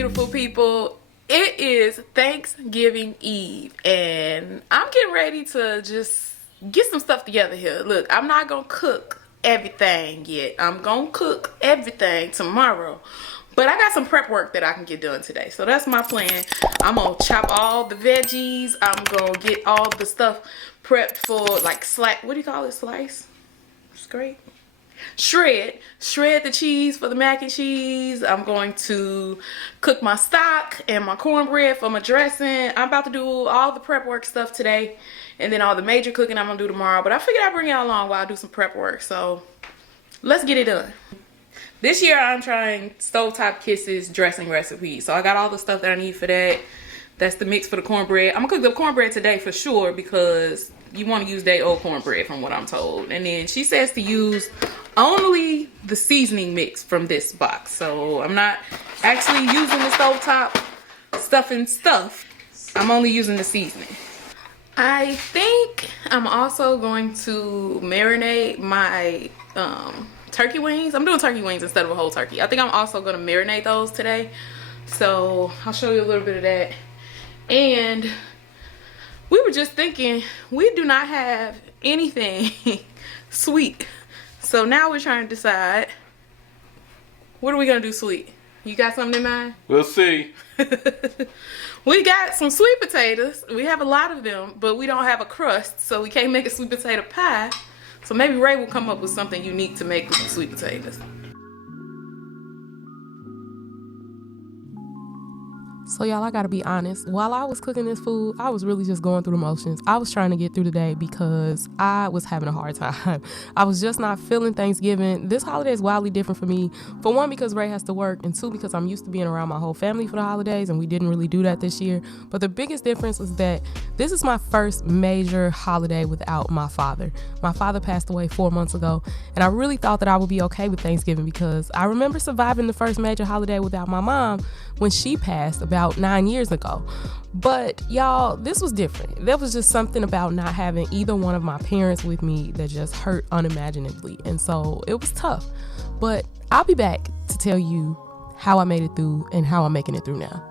beautiful people. It is Thanksgiving Eve and I'm getting ready to just get some stuff together here. Look, I'm not gonna cook everything yet. I'm gonna cook everything tomorrow, but I got some prep work that I can get done today. So that's my plan. I'm gonna chop all the veggies. I'm gonna get all the stuff prepped for like what do you call it? Slice? Scrape? Shred the cheese for the mac and cheese. I'm going to cook my stock and my cornbread for my dressing. I'm about to do all the prep work stuff today, and then all the major cooking I'm gonna do tomorrow. But I figured I'd bring y'all along while I do some prep work, so let's get it done. This year I'm trying Stovetop Kisses dressing recipe, so I got all the stuff that I need for that. That's the mix for the cornbread. I'm gonna cook the cornbread today for sure because you want to use day old cornbread from what I'm told. And then she says to use only the seasoning mix from this box. So I'm not actually using the stovetop stuff. I'm only using the seasoning. I think I'm also going to marinate my turkey wings. I'm doing turkey wings instead of a whole turkey. I think I'm also going to marinate those today. So I'll show you a little bit of that. And we were just thinking, we do not have anything sweet. So now we're trying to decide, what are we going to do sweet? You got something in mind? We'll see. We got some sweet potatoes. We have a lot of them, but we don't have a crust, so we can't make a sweet potato pie. So maybe Ray will come up with something unique to make with the sweet potatoes. So y'all, I gotta be honest, while I was cooking this food, I was really just going through the motions. I was trying to get through the day because I was having a hard time. I was just not feeling Thanksgiving. This holiday is wildly different for me. For one, because Ray has to work, and two, because I'm used to being around my whole family for the holidays, and we didn't really do that this year. But the biggest difference was that this is my first major holiday without my father. My father passed away 4 months ago, and I really thought that I would be okay with Thanksgiving because I remember surviving the first major holiday without my mom when she passed about 9 years ago. But y'all, this was different. There was just something about not having either one of my parents with me that just hurt unimaginably. And so it was tough. But I'll be back to tell you how I made it through and how I'm making it through now.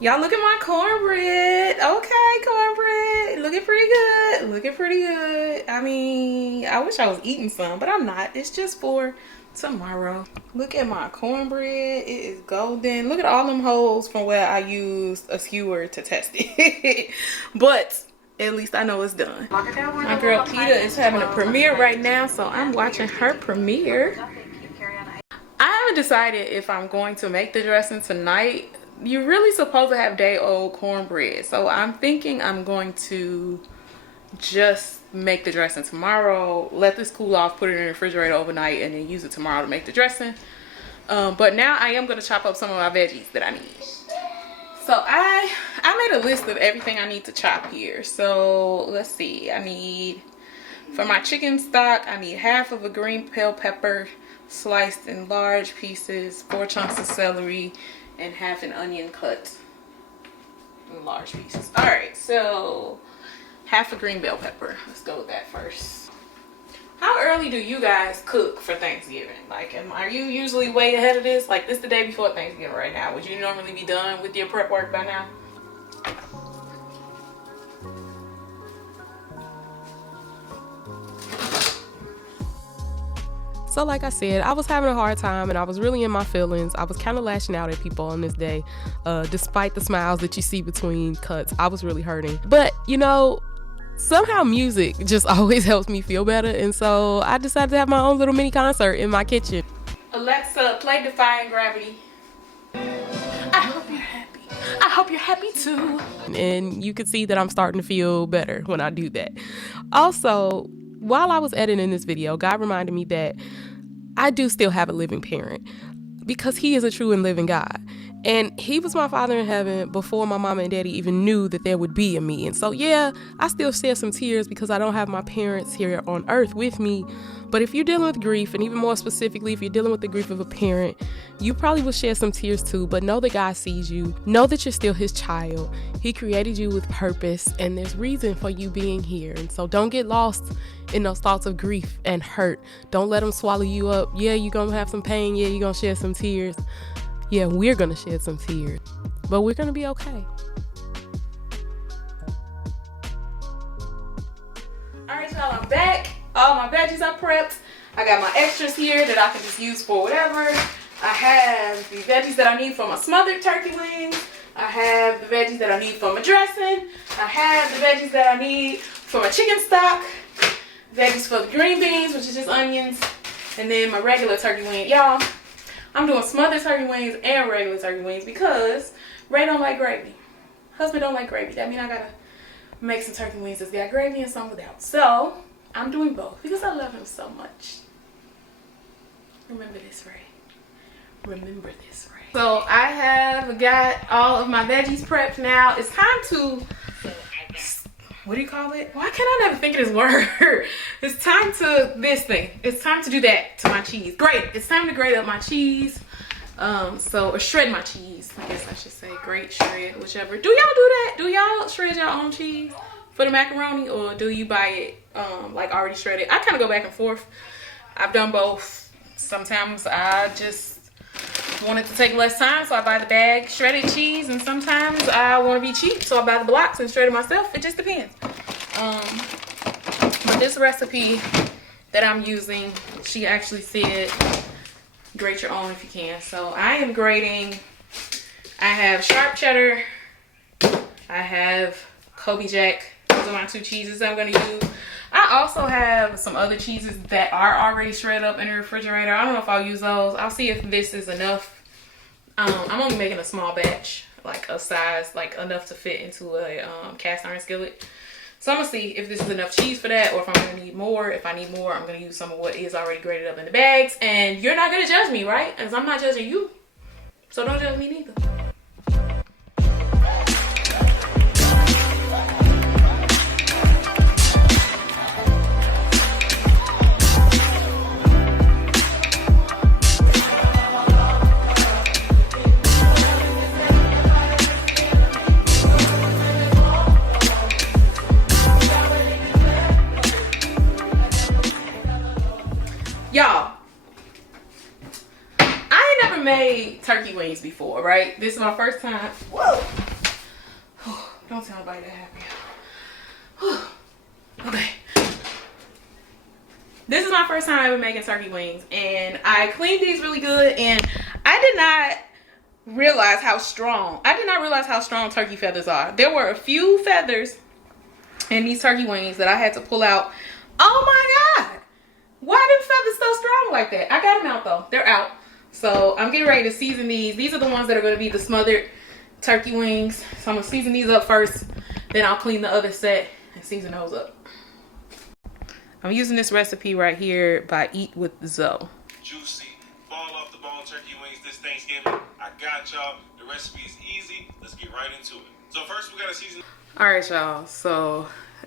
Y'all look at my cornbread. Okay, cornbread. Looking pretty good. Looking pretty good. I mean, I wish I was eating some, but I'm not. It's just for tomorrow. Look at my cornbread. It is golden. Look at all them holes from where I used a skewer to test it. But at least I know it's done. My girl Peta is having a premiere right now, so I'm watching her premiere. I haven't decided if I'm going to make the dressing tonight. You're really supposed to have day old cornbread, so I'm thinking I'm going to just make the dressing tomorrow, let this cool off, put it in the refrigerator overnight, and then use it tomorrow to make the dressing. But now I am going to chop up some of my veggies that I need. So I made a list of everything I need to chop here. So let's see, I need, for my chicken stock, I need half of a green bell pepper sliced in large pieces, 4 chunks of celery, and half an onion cut in large pieces. All right, so half a green bell pepper. Let's go with that first. How early do you guys cook for Thanksgiving? Like, are you usually way ahead of this? Like, this is the day before Thanksgiving right now. Would you normally be done with your prep work by now? So like I said, I was having a hard time and I was really in my feelings. I was kind of lashing out at people on this day. Despite the smiles that you see between cuts, I was really hurting. But, you know, somehow music just always helps me feel better. And so I decided to have my own little mini concert in my kitchen. Alexa, play Defying Gravity. I hope you're happy. I hope you're happy too. And you could see that I'm starting to feel better when I do that. Also, while I was editing this video, God reminded me that I do still have a living parent because he is a true and living God. And he was my father in heaven before my mama and daddy even knew that there would be a me. And so, yeah, I still shed some tears because I don't have my parents here on earth with me. But if you're dealing with grief, and even more specifically, if you're dealing with the grief of a parent, you probably will shed some tears too. But know that God sees you. Know that you're still his child. He created you with purpose, and there's reason for you being here. And so don't get lost in those thoughts of grief and hurt. Don't let them swallow you up. Yeah, you're going to have some pain. Yeah, you're going to shed some tears. Yeah, we're going to shed some tears, but we're going to be okay. All right, y'all, I'm back. All my veggies are prepped. I got my extras here that I can just use for whatever. I have the veggies that I need for my smothered turkey wings. I have the veggies that I need for my dressing. I have the veggies that I need for my chicken stock. Veggies for the green beans, which is just onions. And then my regular turkey wing. Y'all, I'm doing smothered turkey wings and regular turkey wings because Ray don't like gravy. Husband don't like gravy. That means I gotta make some turkey wings that's got gravy and some without. So I'm doing both because I love him so much. Remember this, Ray. Remember this, Ray. So I have got all of my veggies prepped now. It's time to, what do you call it? Why can't I never think of this word? It's time to this thing. It's time to do that to my cheese. Great. It's time to grate up my cheese. Or shred my cheese. I guess I should say grate, shred, whichever. Do y'all do that? Do y'all shred your own cheese for the macaroni, or do you buy it like already shredded? I kind of go back and forth. I've done both. Sometimes I just want it to take less time, so I buy the bag shredded cheese, and sometimes I want to be cheap, so I buy the blocks and shred it myself. It just depends. But this recipe that I'm using, she actually said grate your own if you can. So I am grating. I have sharp cheddar. I have Kobe Jack. Those are my two cheeses I'm going to use. I also have some other cheeses that are already shredded up in the refrigerator. I don't know if I'll use those. I'll see if this is enough. I'm only making a small batch, like a size, like enough to fit into a cast iron skillet. So I'm going to see if this is enough cheese for that, or if I'm going to need more. If I need more, I'm going to use some of what is already grated up in the bags. And you're not going to judge me, right? Because I'm not judging you. So don't judge me neither. Y'all, I ain't never made turkey wings before, right? This is my first time. Whoa! Don't tell nobody that happened. Okay. This is my first time ever making turkey wings, and I cleaned these really good, and I did not realize how strong. I did not realize how strong turkey feathers are. There were a few feathers in these turkey wings that I had to pull out. Oh my God! Why are them feathers so strong like that? I got them out though. They're out. So I'm getting ready to season these. These are the ones that are going to be the smothered turkey wings. So I'm going to season these up first. Then I'll clean the other set and season those up. I'm using this recipe right here by Eat with Zoe. Juicy, fall off the bone turkey wings this Thanksgiving. I got y'all. The recipe is easy. Let's get right into it. So first we got to season. All right, y'all. So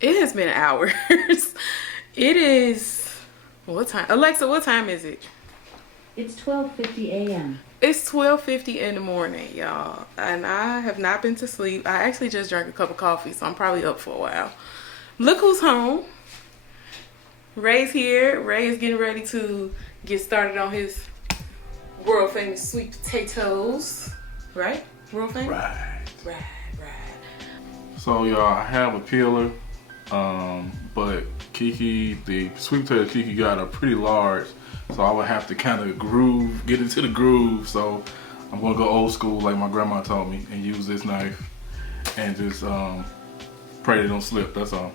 it has been hours. It is... What time? Alexa, what time is it? It's 12:50 a.m. It's 12:50 in the morning, y'all. And I have not been to sleep. I actually just drank a cup of coffee, so I'm probably up for a while. Look who's home. Ray's here. Ray is getting ready to get started on his world famous sweet potatoes. Right? World famous? Right. So y'all, I have a peeler, but KeKe, the sweet potato KeKe got are pretty large, so I would have to kind of get into the groove. So I'm gonna go old school like my grandma told me and use this knife and just pray they don't slip. That's all.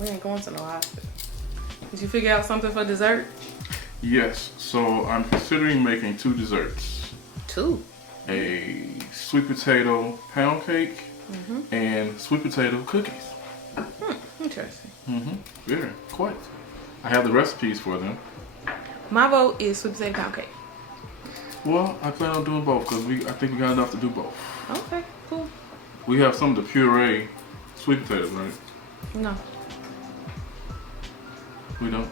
We ain't going to no hospital. Did you figure out something for dessert? Yes. So I'm considering making two desserts. Two? A sweet potato pound cake and sweet potato cookies. Interesting. Very quite. I have the recipes for them. My vote is sweet potato pound cake. Well, I plan on doing both because I think we got enough to do both. Okay, cool. We have some of the puree sweet potatoes, right? No. We don't?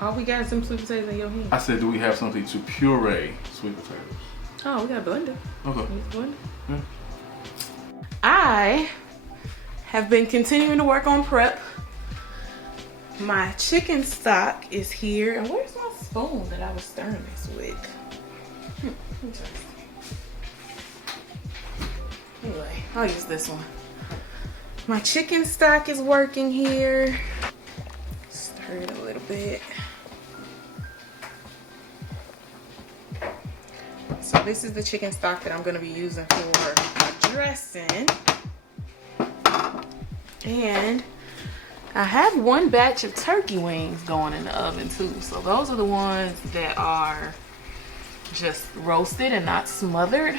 All we got is some sweet potatoes in your hand. I said, do we have something to puree sweet potatoes? Oh, we got a blender. Okay. Blender. Yeah. I have been continuing to work on prep. My chicken stock is here. And where's my spoon that I was stirring this with? Anyway, I'll use this one. My chicken stock is working here. Stir it a little bit. So this is the chicken stock that I'm going to be using for my dressing. And I have one batch of turkey wings going in the oven too. So those are the ones that are just roasted and not smothered.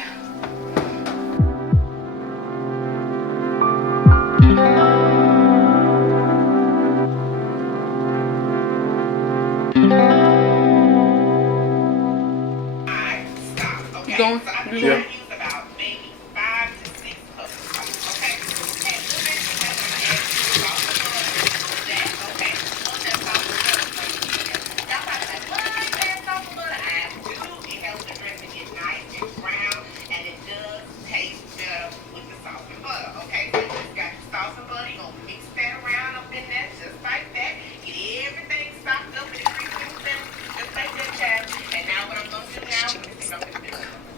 You going? Yeah.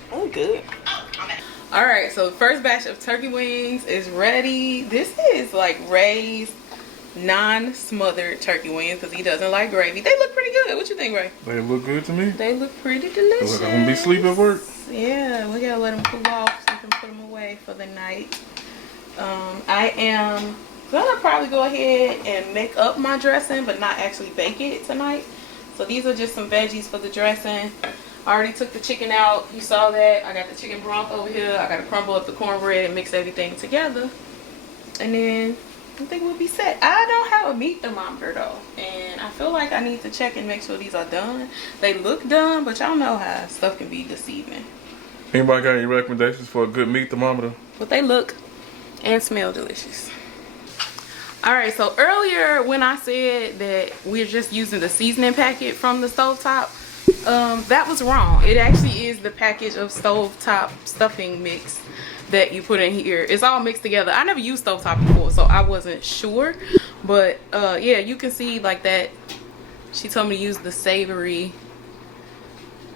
Oh, good. All right, so the first batch of turkey wings is ready. This is like Ray's non-smothered turkey wings because he doesn't like gravy. They look pretty good. What you think, Ray? They look good to me. They look pretty delicious. Look like I'm gonna be asleep at work. Yeah, we gotta let them cool off so we can put them away for the night. I am gonna probably go ahead and make up my dressing, but not actually bake it tonight. So these are just some veggies for the dressing. I already took the chicken out. You saw that. I got the chicken broth over here. I gotta crumble up the cornbread and mix everything together. And then I think we'll be set. I don't have a meat thermometer though. And I feel like I need to check and make sure these are done. They look done, but y'all know how stuff can be deceiving. Anybody got any recommendations for a good meat thermometer? But they look and smell delicious. Alright, so earlier when I said that we're just using the seasoning packet from the stovetop, that was wrong. It actually is the package of stovetop stuffing mix that you put in here. It's all mixed together. I never used stovetop before, so I wasn't sure. But yeah, you can see like that. She told me to use the savory.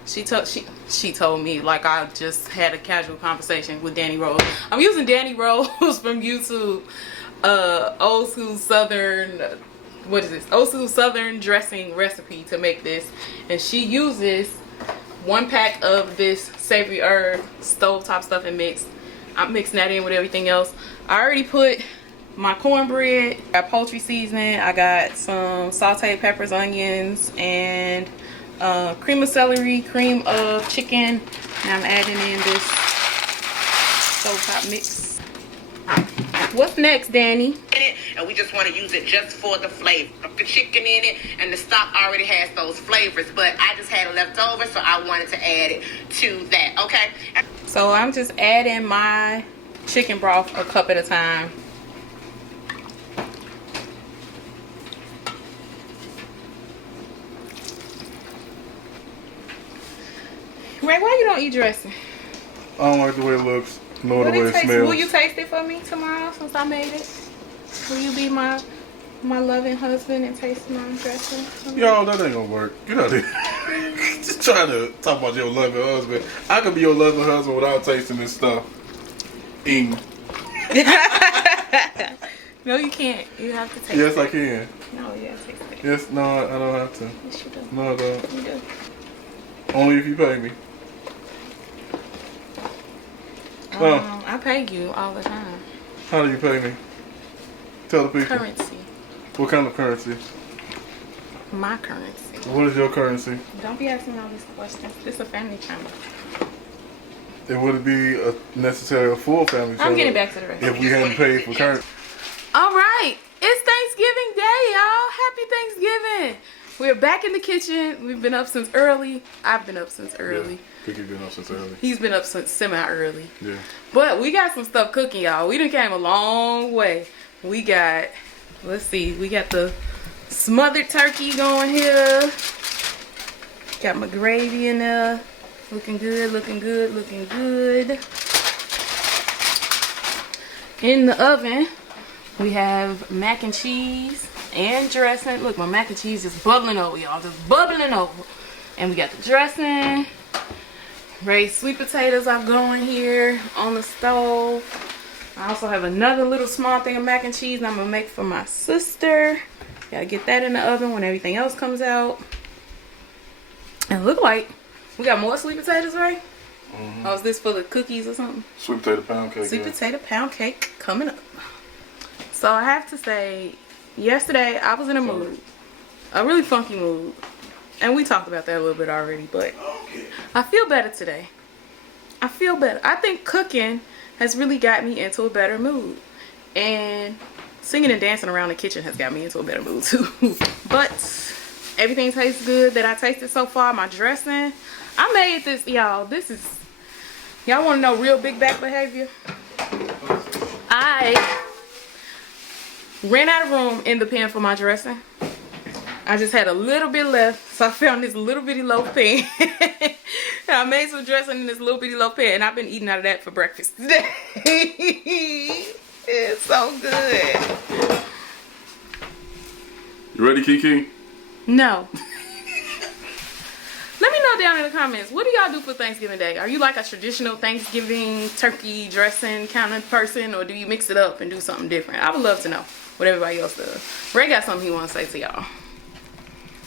She told me, like I just had a casual conversation with Danny Rose. I'm using Danny Rose from YouTube. Old school southern, what is this? Old school southern dressing recipe to make this. And she uses 1 pack of this savory herb stovetop stuffing mix. I'm mixing that in with everything else. I already put my cornbread, I got poultry seasoning, I got some sauteed peppers, onions, and cream of celery, cream of chicken. Now I'm adding in this stovetop mix. What's next, Danny? And we just want to use it just for the flavor. The chicken in it, and the stock already has those flavors, but I just had it left over, so I wanted to add it to that, okay? So I'm just adding my chicken broth a cup at a time. Ray, why you don't eat dressing? I don't like the way it looks, nor the way it smells. Will you taste it for me tomorrow since I made it? Will you be my loving husband and taste my dressing? Y'all, that ain't gonna work. Get out of here. Just trying to talk about your loving husband. I could be your loving husband without tasting this stuff. No, you can't. You have to taste it. Yes, I can. No, you have to taste it. Yes, no, I don't have to. Yes, you do. No, I don't. You do. Only if you pay me. I pay you all the time. How do you pay me? Tell the people. Currency. What kind of currency? My currency. What is your currency? Don't be asking all these questions. This is a family channel. It would be necessary a full family. I'm getting back to the rest. If we hadn't paid for currency. All right, it's Thanksgiving Day, y'all. Happy Thanksgiving. we're back in the kitchen. We've been up since early. I've been up since early. Yeah, KeKe been up since early. He's been up since semi-early. Yeah. But we got some stuff cooking, y'all. We done came a long way. We got, let's see, we got the smothered turkey going here. Got my gravy in there. Looking good, looking good, looking good. In the oven, we have mac and cheese and dressing. Look, my mac and cheese is bubbling over, y'all. Just bubbling over. And we got the dressing. Raised sweet potatoes are going here on the stove. I also have another little small thing of mac and cheese that I'm going to make for my sister. Gotta get that in the oven when everything else comes out. And look like we got more sweet potatoes, right? Mm-hmm. Oh, is this for the cookies or something? Sweet potato pound cake. Sweet potato pound cake coming up. So I have to say, yesterday I was in a mood. A really funky mood. And we talked about that a little bit already, but I feel better today. I feel better. I think cooking has really got me into a better mood. And singing and dancing around the kitchen has got me into a better mood too. But everything tastes good that I tasted so far. My dressing. I made this, y'all. This is, y'all want to know real big back behavior? I ran out of room in the pan for my dressing. I just had a little bit left, so I found this little bitty loaf pan. And I made some dressing in this little bitty loaf pan, and I've been eating out of that for breakfast today. It's so good. You ready, KeKe? No. Let me know down in the comments, what do y'all do for Thanksgiving Day? Are you like a traditional Thanksgiving turkey dressing kind of person, or do you mix it up and do something different? I would love to know what everybody else does. Ray got something he wants to say to y'all.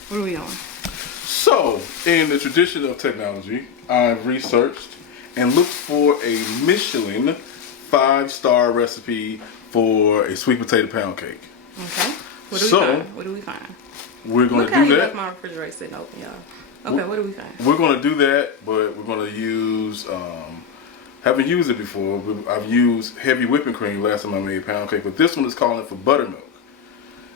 What are we on? So, in the tradition of technology, I've researched and looked for a Michelin 5-star recipe for a sweet potato pound cake. Okay. What do we find? What do we find? We're going Look to how do you that. left my refrigerator sitting open, y'all. Okay, what do we find? We're going to do that, but we're going to use, haven't used it before. I've used heavy whipping cream last time I made pound cake, but this one is calling for buttermilk.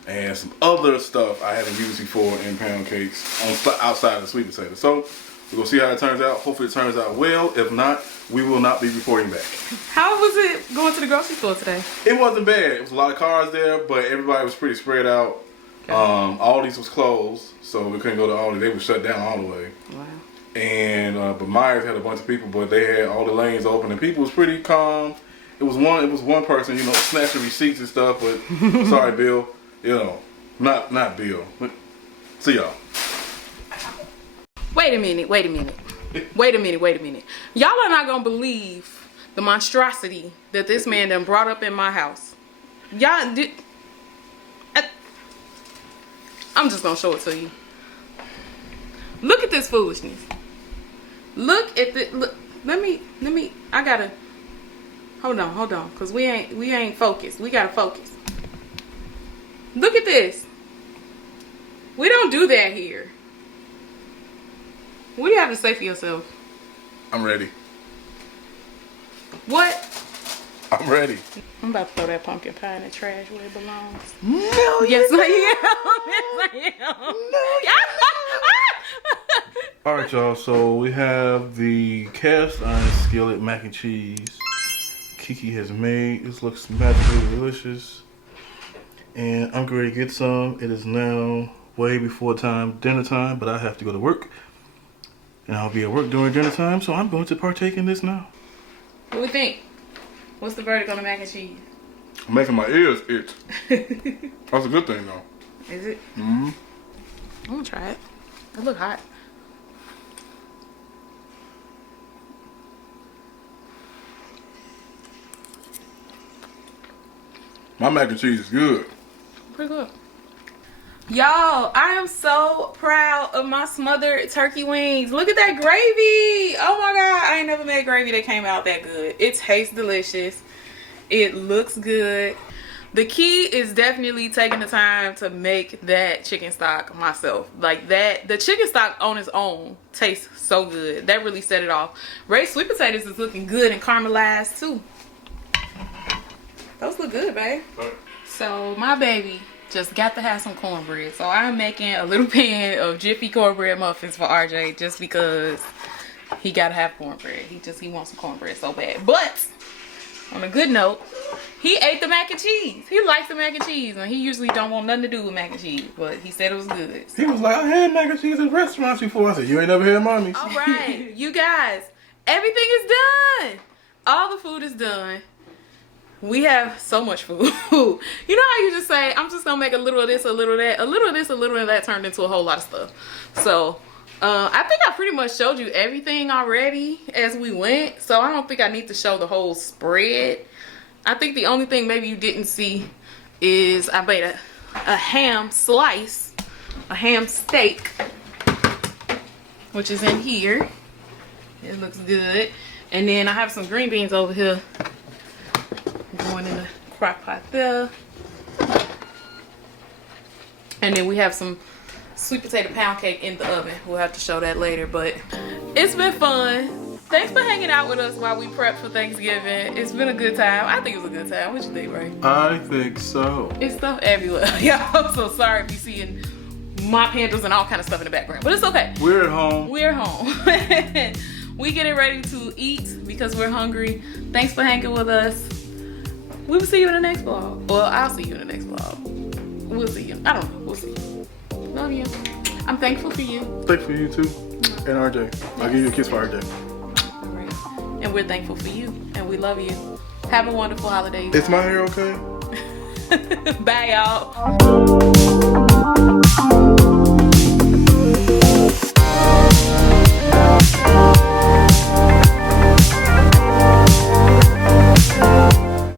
And some other stuff I haven't used before in pound cakes outside of the sweet potato. So we're going to see how it turns out. Hopefully it turns out well. If not, we will not be reporting back. How was it going to the grocery store today? It wasn't bad. It was a lot of cars there, but everybody was pretty spread out. Okay. Aldi's was closed, so we couldn't go to Aldi. They were shut down all the way. Wow. And but Myers had a bunch of people, but they had all the lanes open, and people was pretty calm. It was one person, you know, snatching receipts and stuff. But sorry, Bill. You know, not Bill. But, see y'all. Wait a minute. Y'all are not gonna believe the monstrosity that this man done brought up in my house. Y'all did. I'm just gonna show it to you. Look at this foolishness. Look at the look. Let me. I gotta. Hold on, cause we ain't focused. We gotta focus. Look at this. We don't do that here. What do you have to say for yourself? I'm ready. What? I'm ready. I'm about to throw that pumpkin pie in the trash where it belongs. No, yes, I am. All right, y'all. So we have the cast iron skillet mac and cheese KeKe has made. This looks magically delicious. And I'm going to get some. It is now way before dinner time, but I have to go to work. And I'll be at work during dinner time, so I'm going to partake in this now. What do we think? What's the verdict on the mac and cheese? I'm making my ears itch. That's a good thing, though. Is it? Mm-hmm. I'm going to try it. It look hot. My mac and cheese is good. Pretty good. Y'all, I am so proud of my smothered turkey wings. Look at that gravy. Oh my God. I ain't never made gravy that came out that good. It tastes delicious. It looks good. The key is definitely taking the time to make that chicken stock myself. Like that, the chicken stock on its own tastes so good. That really set it off. Raised sweet potatoes is looking good and caramelized too. Those look good, babe. So my baby just got to have some cornbread. So I'm making a little pan of Jiffy cornbread muffins for RJ just because he gotta have cornbread. He wants some cornbread so bad. But on a good note, he ate the mac and cheese. He likes the mac and cheese, and he usually don't want nothing to do with mac and cheese, but he said it was good. He was like, I had mac and cheese in restaurants before. I said, you ain't never had mommy's. All right, you guys, everything is done. All the food is done. We have so much food. You know how you just say, I'm just gonna make a little of this, a little of that, a little of this, a little of that turned into a whole lot of stuff. So I think I pretty much showed you everything already as we went. So I don't think I need to show the whole spread. I think the only thing maybe you didn't see is I made a ham slice, a ham steak, which is in here. It looks good. And then I have some green beans over here going in the crock pot there. And then we have some sweet potato pound cake in the oven. We'll have to show that later, but it's been fun. Thanks for hanging out with us while we prep for Thanksgiving. It's been a good time. I think it was a good time. What you think, Ray? I think so. It's stuff everywhere. Y'all, I'm so sorry if you seeing mop handles and all kind of stuff in the background, but it's okay. We're at home. We're home. We getting ready to eat because we're hungry. Thanks for hanging with us. We will see you in the next vlog. Well, I'll see you in the next vlog. We'll see you. I don't know. We'll see. Love you. I'm thankful for you. Thankful for you too. And RJ. I'll give you a kiss for RJ. All right. And we're thankful for you. And we love you. Have a wonderful holiday. Is my hair okay? Bye, y'all.